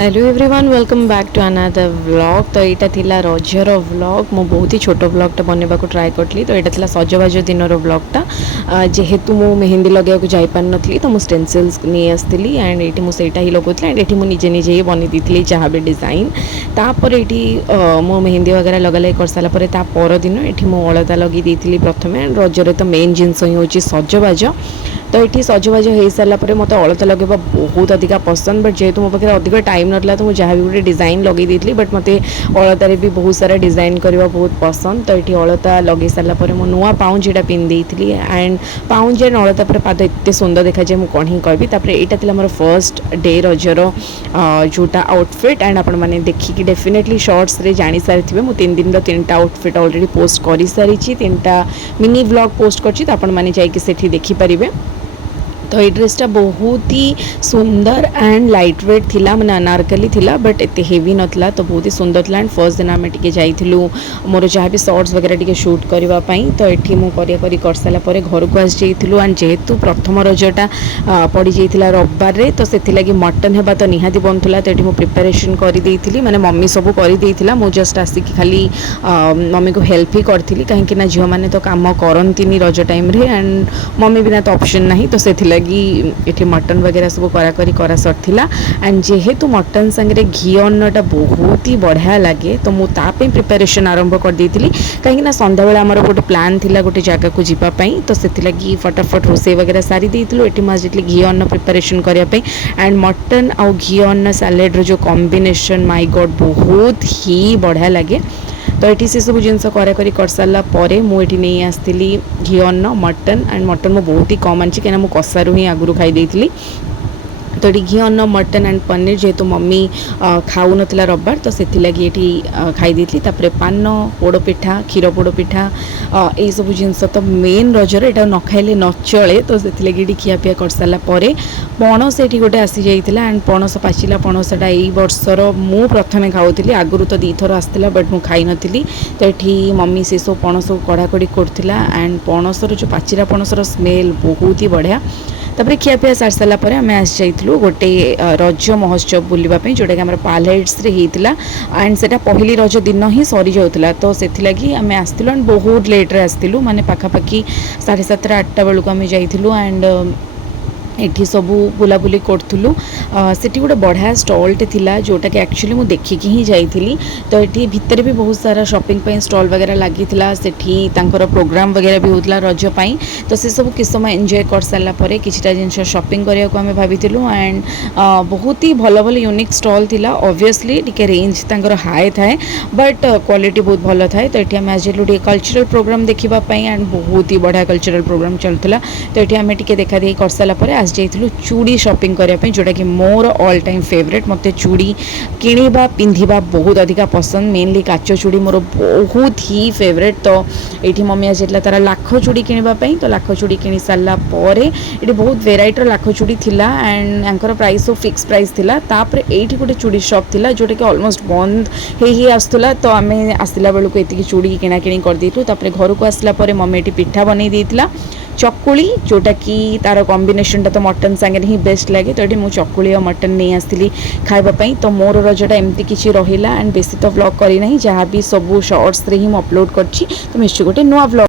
Hello everyone welcome back to another vlog. तो यहाँ थिला रजर व्लॉग मु बहुत ही छोट व्लॉगटा बनवा को ट्राए करी। तो यहाँ सजबाज दिन व्लॉगटा जेहेतु मु मेहंदी लगे जापार नी तो मुझे स्टेंसिल्स नहीं आसती एंड ये मुझे ही लगोती एंड ये मुझे निजे ही बनी दी जहाँ भी डिजाइन तापर ये मो मेहंदी वगैरह लगा लगे कर सारापर दिन ये मुझे अलता लगे प्रथम एंड रजरे तो मेन जिनस ही हूँ सजबाज। तो ये सजबाज हो सारापर मत अलता लगे बहुत अधिक पसंद बट जेहेतु मो पाखे अधिक टाइम नाला तो मुझे जहाँ भी गोटे डिजाइन लगे दी बट मत अलतार भी बहुत सारा डिजाइन करवा बहुत पसंद। तो ये अलता लगे सारापर मो नुआ पाउंज यहाँ पिंधि एंड पाउंज एंड अलता पर पाद एत सुंदर देखा जाए मुझे कौन ही कहबी। तापर यहाँ मोर फर्स्ट डे रजर जोटा आउटफिट एंड आपण मैंने देखिकी डेफिनेटली शॉर्ट्स रे जानी सारी मुझे 3 दिन तीन आउटफिट ऑलरेडी पोस्ट कर सारी 3टा मिनी व्लॉग पोस्ट कर आपण मैंने जाकि देखिपारे। तो ये ड्रेसटा बहुत ही सुंदर एंड लाइट वेट थिला मैंने अनारकली थिला बट एत हेवी नथला तो बहुत ही सुंदर था। एंड फर्स्ट दिन आम टे जाइलु मोर जहाँ भी शॉर्ट्स वगैरह टे शूट करने तो ये मुझे कर सारापर घर को आसी एंड जेहेतु प्रथम रजटा पड़ जाता रविवार तो से मटन होगा तो निहाती बनूला। तो ये प्रिपेरेसन कर मैंने मम्मी सब कर मुझे जस्ट आसिक खाली मम्मी को हेल्प ही करी कहीं झील मैंने तो कम करती रज टाइम एंड मम्मी बिना तो ऑप्शन ना तो से ये मटन वगैरह सब कराकरी करा सरथिला एंड जेहेतु मटन संगे घी अन्नटा बहुत ही बढ़िया लगे तो मुझे प्रिपेरेसन आरंभ कर देती कहीं संध्या बेला आमर गोटे प्लान थिला गोटे जगह को जीवाई तो से फटाफट रोसे वगैरह सारी देलु। ये मुझे घी अन्न प्रिपेरेसन करने एंड मटन आउ घी अन्न सैलेड जो कॉम्बिनेशन माय गॉड बहुत ही बढ़िया लगे। तो ये से सब जिन कराकरी कर सारापर मुझे नहीं आसती घी अन्न मटन एंड मटन मुझे बहुत ही कम आनी कहीं कषारू ही आगुरी खाई। तो ये घी अन्न मटन एंड पनीर जेहेतु मम्मी खाऊ नथिला रविवार तो से ये खाई तापर पान पोड़पिठा क्षीर पोड़पिठा यही सब जिनस तो मेन रजर यहाँ न खाइले न चले तो से खियापिया कर सारापर पणस ये गोटे आसी जाइए एंड पणस पाचिला पणसटा यही वर्षर मु प्रथमे खाऊली आगुरी तो 2 थर आसला बट मुझे खाई नी। तो ये मम्मी से सब पणस को कड़ाकड़ी करथिला एंड पणसर जो पाचिला पणसर स्मेल बहुत ही बढ़िया। तापर खियापिया सारी सारापर आम आसी जाइलु गोटे रज महोत्सव बुलवाई जोटा कि पाल हाइट्स होता एंड से पहली रज दिन ही सरी जाऊला तो से आम आसलु एंड बहुत लेट्रे आसलु माने पाखापाखि 7:30 8टा बेलू आम जाइलु एंड ये सब बुलाबुली करूँ से गोटे बढ़िया स्टॉलटे थिला जोटा कि एक्चुअली मुझे देखिकी ही जाइली। तो ये भितर भी बहुत सारा शॉपिंग पे स्टॉल वगैरह लगी प्रोग्राम वगैरह भी होता रजपाई तो से सब किस समय एंजॉय कर सारापर किछिटा जिन शॉपिंग करने को आम भाविलु एंड बहुत ही भल भल यूनिक स्टॉल थिला। ऑब्वियसली टिके रेंज तांकर हाई थाए बट क्वालिटी बहुत भल थाए। तो ये आम आसलु कल्चरल प्रोग्राम देखापी एंड बहुत ही बढ़िया कल्चरल प्रोग्राम चलूला। तो ये आम टे देखा देखी कर सारापर आज जाइलु चूड़ी शॉपिंग करने जोटा कि मोर ऑल टाइम फेवरेट मत चूड़ी किणवा पिंधिबा बहुत अधिक पसंद मेनली काच चूड़ी मोर बहुत ही फेवरेट। तो ये मम्मी आज जाइला तार लाख चूड़ी किणवाई तो लाख चूड़ी किणी सारापर ये बहुत वेराइटर लाख चूड़ी थिला एंड यांकर प्राइस फिक्स प्राइस थिला। तापर एठी गोटे चूड़ी शॉप थिला जोटा कि ऑलमोस्ट बंद ही आसुला तो आम आसला बेलू एतिकी चूड़ी किणाकिणी कर देलु। तापर घर को आसला परे मम्मी एठी पिठा बनै देइतिला चकुली जोटा कि तार कॉम्बिनेशनटा तो मटन सांगे ही बेस्ट लगे। तो ये मुझे चकुली और मटन नहीं आसती खाइबापी तो मोर रजटा एमती किसी रहिला एंड बेसी तो व्लॉग करना जहाँ भी सब शॉर्ट्स रे ही अपलोड करछि तो निश्चय गोटे नुआ व्लॉग